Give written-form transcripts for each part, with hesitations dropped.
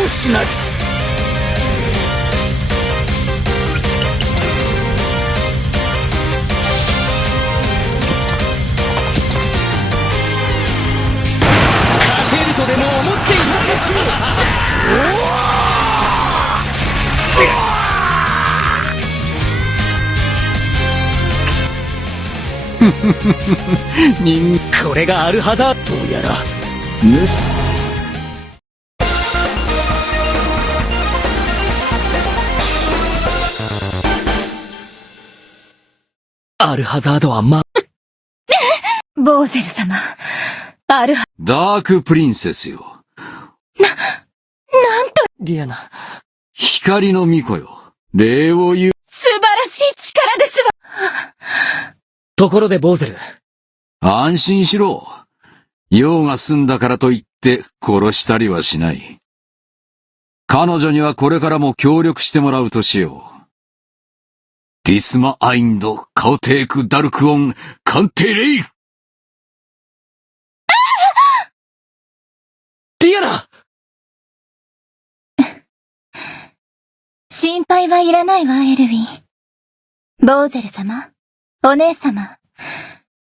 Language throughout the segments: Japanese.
を失う。勝てるとでも思っていたかしらこれがアルハザード。どうやらアルハザードはボーゼル様、ダークプリンセスよ。なんとディアナ、光の巫女よ。礼を言う。素晴らしい力ですわ。ところでボーゼル、安心しろ。用が済んだからといって殺したりはしない。彼女にはこれからも協力してもらうとしよう。ディスマ・アインド・カオテーク・ダルクオン・カンテレイル。ディアナ、心配はいらないわ、エルヴィン。ボーゼル様、お姉様、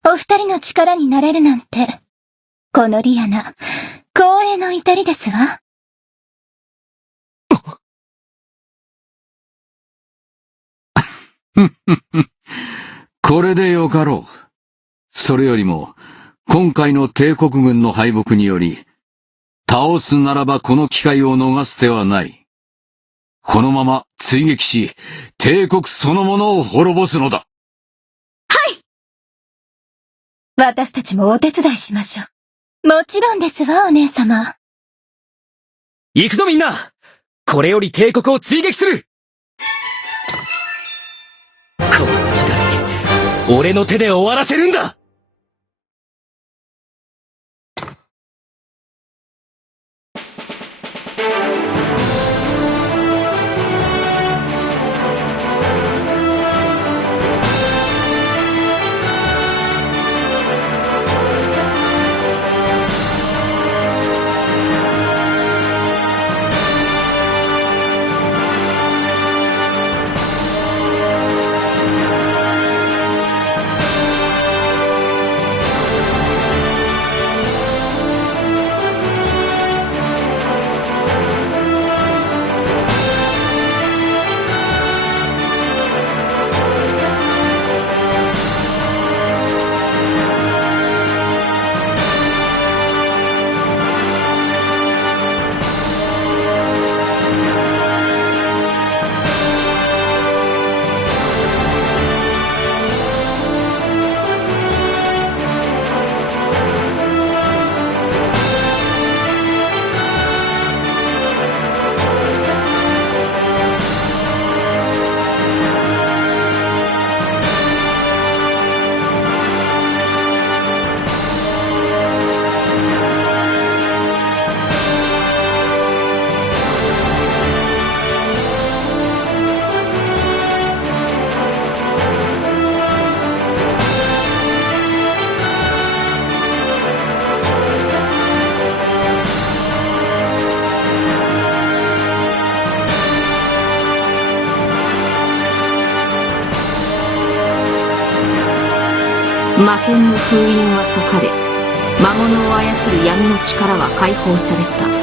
お二人の力になれるなんて、このリアナ、光栄の至りですわ。これでよかろう。それよりも、今回の帝国軍の敗北により、倒すならばこの機会を逃す手はない。このまま追撃し、帝国そのものを滅ぼすのだ。私たちもお手伝いしましょう。もちろんですわ、お姉様。行くぞみんな。これより帝国を追撃する。この時代、俺の手で終わらせるんだ。魔剣の封印は解かれ、魔物を操る闇の力は解放された。